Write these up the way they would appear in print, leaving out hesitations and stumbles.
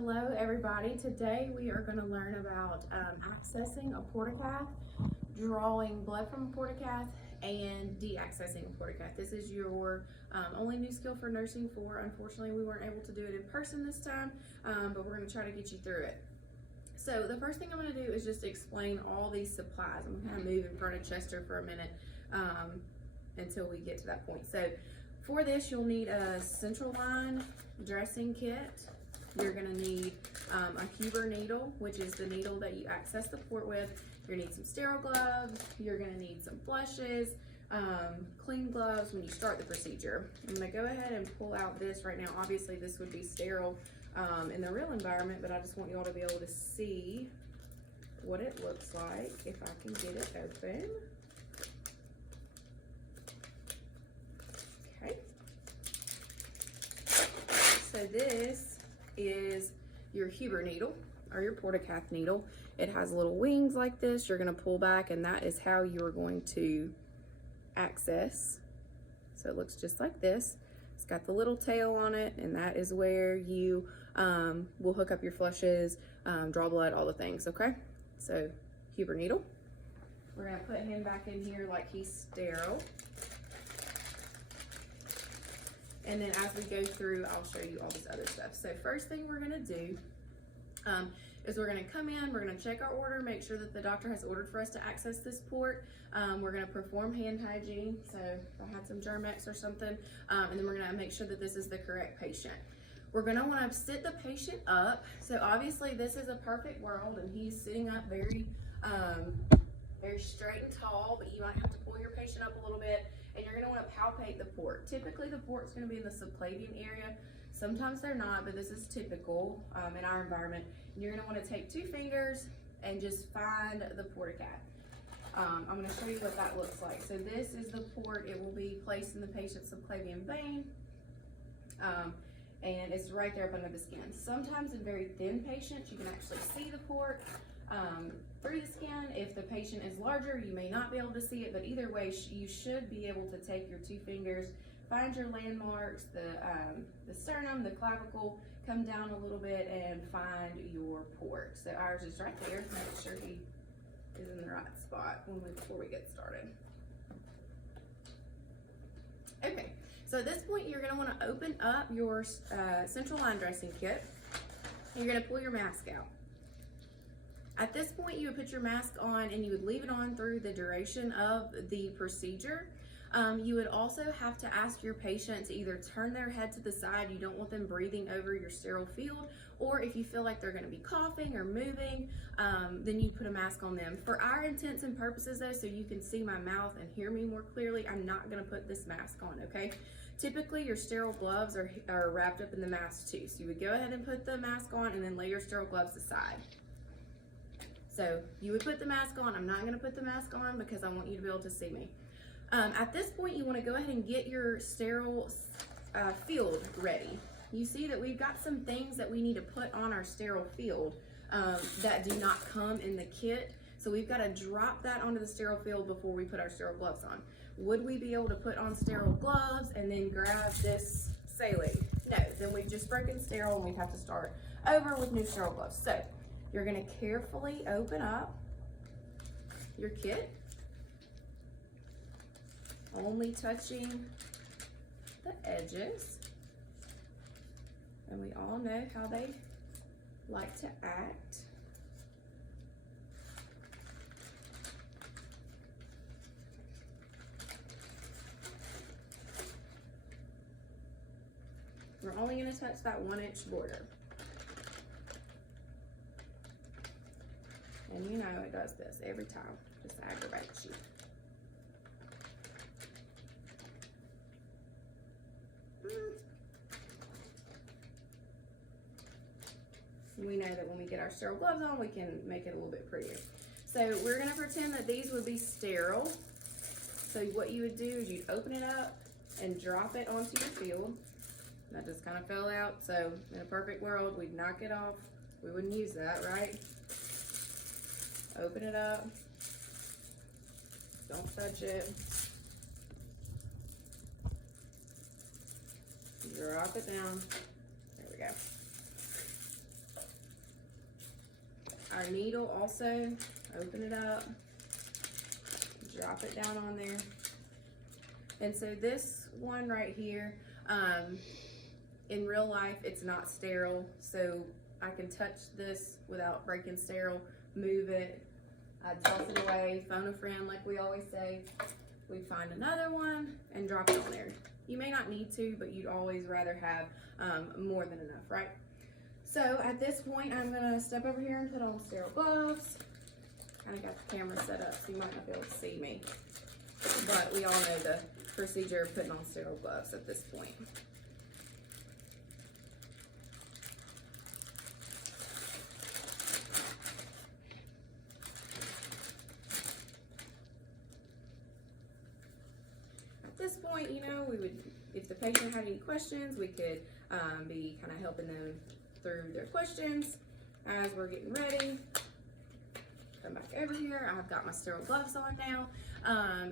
Hello everybody. Today we are going to learn about accessing a portacath, drawing blood from a portacath, and de-accessing a portacath. This is your only new skill for nursing 4. Unfortunately, we weren't able to do it in person this time, but we're going to try to get you through it. So the first thing I'm going to do is just explain all these supplies. I'm going to move in front of Chester for a minute until we get to that point. So for this, you'll need a central line dressing kit. You're going to need a Huber needle, which is the needle that you access the port with. You're going to need some sterile gloves. You're going to need some flushes, clean gloves when you start the procedure. I'm going to go ahead and pull out this right now. Obviously, this would be sterile in the real environment, but I just want you all to be able to see what it looks like if I can get it open. Okay. So this is your Huber needle or your portacath needle. It has little wings like this. You're going to pull back, and that is how you're going to access. So it looks just like this. It's got the little tail on it, and that is where you will hook up your flushes, draw blood, all the things. Okay, so Huber needle. We're going to put him back in here like he's sterile. And then as we go through, I'll show you all this other stuff. So first thing we're gonna do is we're gonna come in, we're gonna check our order, make sure that the doctor has ordered for us to access this port. We're gonna perform hand hygiene. So if I had some Germ-X or something, and then we're gonna make sure that this is the correct patient. We're gonna wanna sit the patient up. So obviously this is a perfect world and he's sitting up very straight and tall, but you might have to pull your patient up a little bit. And you're going to want to palpate the port. Typically the port's going to be in the subclavian area. Sometimes they're not, but this is typical in our environment. And you're going to want to take 2 fingers and just find the portacath. I'm going to show you what that looks like. So this is the port. It will be placed in the patient's subclavian vein. And it's right there up under the skin. Sometimes in very thin patients, you can actually see the port through the skin. If the patient is larger, you may not be able to see it, but either way, you should be able to take your 2 fingers, find your landmarks, the sternum, the clavicle, come down a little bit and find your port. So ours is right there. Make sure he is in the right spot before we get started. Okay, so at this point, you're gonna wanna open up your central line dressing kit. You're gonna pull your mask out. At this point, you would put your mask on and you would leave it on through the duration of the procedure. You would also have to ask your patient to either turn their head to the side, you don't want them breathing over your sterile field, or if you feel like they're gonna be coughing or moving, then you put a mask on them. For our intents and purposes though, so you can see my mouth and hear me more clearly, I'm not gonna put this mask on, okay? Typically, your sterile gloves are wrapped up in the mask too. So you would go ahead and put the mask on and then lay your sterile gloves aside. So you would put the mask on. I'm not going to put the mask on because I want you to be able to see me. At this point, you want to go ahead and get your sterile field ready. You see that we've got some things that we need to put on our sterile field that do not come in the kit. So we've got to drop that onto the sterile field before we put our sterile gloves on. Would we be able to put on sterile gloves and then grab this saline? No, then we've just broken sterile and we'd have to start over with new sterile gloves. So you're going to carefully open up your kit, only touching the edges. And we all know how they like to act. We're only going to touch that 1-inch border. And you know it does this every time, just aggravates you. We know that when we get our sterile gloves on, we can make it a little bit prettier. So we're gonna pretend that these would be sterile. So what you would do is you'd open it up and drop it onto your field. That just kind of fell out. So in a perfect world, we'd knock it off. We wouldn't use that, right? Open it up. Don't touch it. Drop it down. There we go. our needle also, open it up, drop it down on there. And so this one right here, in real life, it's not sterile, so I can touch this without breaking sterile, move it, I'd toss it away, phone a friend like we always say. We'd find another one and drop it on there. You may not need to, but you'd always rather have more than enough, right? So at this point, I'm gonna step over here and put on sterile gloves. Kind of got the camera set up, so you might not be able to see me. But we all know the procedure of putting on sterile gloves at this point. At this point, you know, we would, if the patient had any questions, we could be kind of helping them through their questions as we're getting ready. Come back over here. I've got my sterile gloves on now.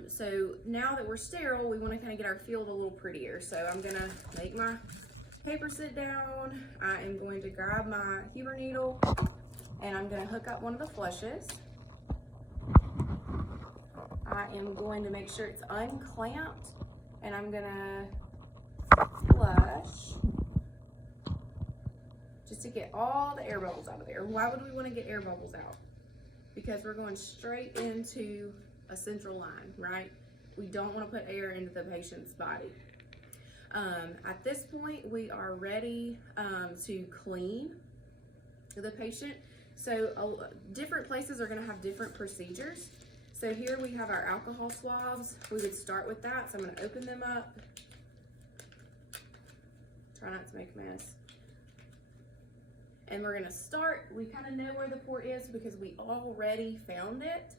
So now that we're sterile, we want to kind of get our field a little prettier. So I'm gonna make my paper sit down. I am going to grab my Huber needle and I'm gonna hook up one of the flushes. I am going to make sure it's unclamped and I'm gonna flush just to get all the air bubbles out of there. Why would we want to get air bubbles out? Because we're going straight into a central line, right? We don't want to put air into the patient's body. At this point, we are ready to clean the patient. So different places are going to have different procedures. So here we have our alcohol swabs. We would start with that. So I'm going to open them up. Try not to make a mess. And we're gonna start, we kind of know where the port is because we already found it.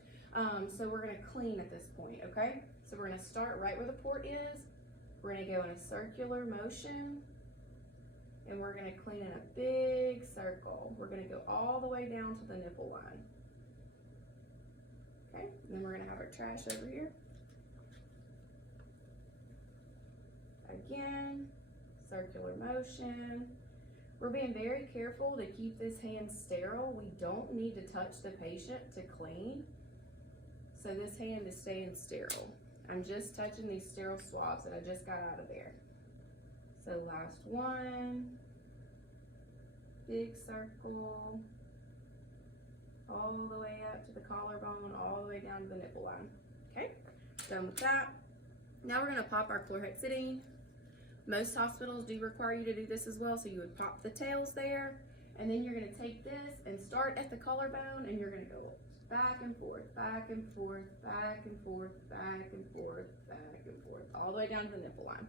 So we're gonna clean at this point, okay? So we're gonna start right where the port is. We're gonna go in a circular motion and we're gonna clean in a big circle. We're gonna go all the way down to the nipple line. Okay, and then we're gonna have our trash over here. Again, circular motion. We're being very careful to keep this hand sterile. We don't need to touch the patient to clean. So this hand is staying sterile. I'm just touching these sterile swabs that I just got out of there. So last one, big circle, all the way up to the collarbone, all the way down to the nipple line. Okay, done with that. Now we're gonna pop our chlorhexidine. Most hospitals do require you to do this as well, so you would pop the tails there, and then you're gonna take this and start at the collarbone, and you're gonna go back and forth, back and forth, back and forth, back and forth, back and forth, all the way down to the nipple line.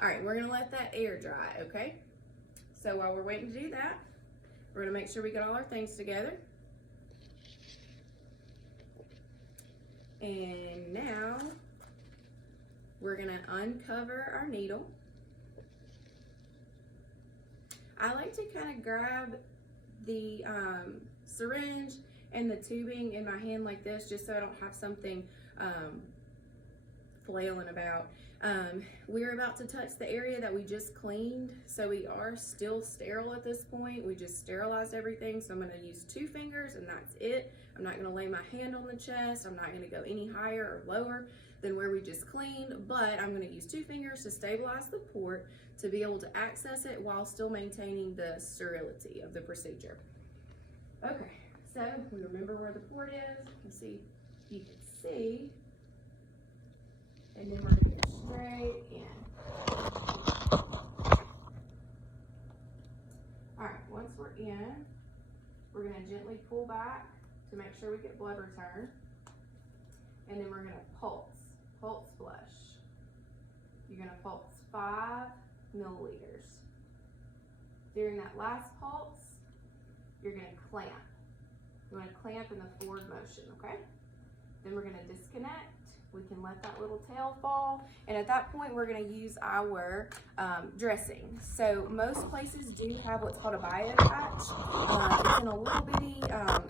All right, we're gonna let that air dry, okay? So while we're waiting to do that, we're gonna make sure we get all our things together. And now we're gonna uncover our needle. I like to kind of grab the syringe and the tubing in my hand like this, just so I don't have something flailing about. We're about to touch the area that we just cleaned, so we are still sterile at this point. We just sterilized everything, so I'm gonna use 2 fingers and that's it. I'm not gonna lay my hand on the chest. I'm not gonna go any higher or lower than where we just cleaned, but I'm gonna use 2 fingers to stabilize the port to be able to access it while still maintaining the sterility of the procedure. Okay, so we remember where the port is. Let's see if you can see. And then we're gonna go straight in. All right, once we're in, we're gonna gently pull back to make sure we get blood return. And then we're gonna pulse flush. You're gonna pulse 5 milliliters. During that last pulse, you're gonna clamp. You wanna clamp in the forward motion, okay? Then we're gonna disconnect We can let that little tail fall, and at that point we're going to use our dressing. So most places do have what's called a bio patch. It's in a little bitty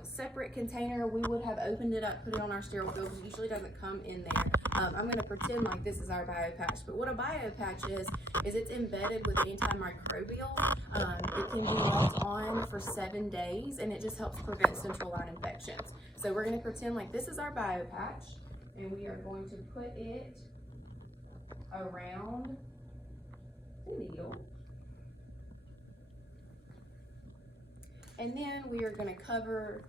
separate container. We would have opened it up, put it on our sterile fill, because it usually doesn't come in there. I'm going to pretend like this is our bio patch, but what a bio patch is it's embedded with antimicrobial. It can be left on for 7 days, and it just helps prevent central line infections. So we're going to pretend like this is our bio patch, and we are going to put it around the needle. And then we are going to cover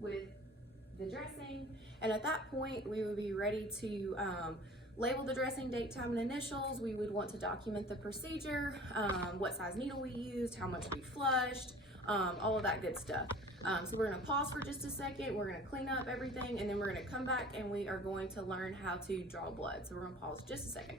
with the dressing. And at that point, we would be ready to label the dressing, date, time, and initials. We would want to document the procedure, what size needle we used, how much we flushed, all of that good stuff. So we're going to pause for just a second. We're going to clean up everything, and then we're going to come back and we are going to learn how to draw blood. So we're going to pause just a second.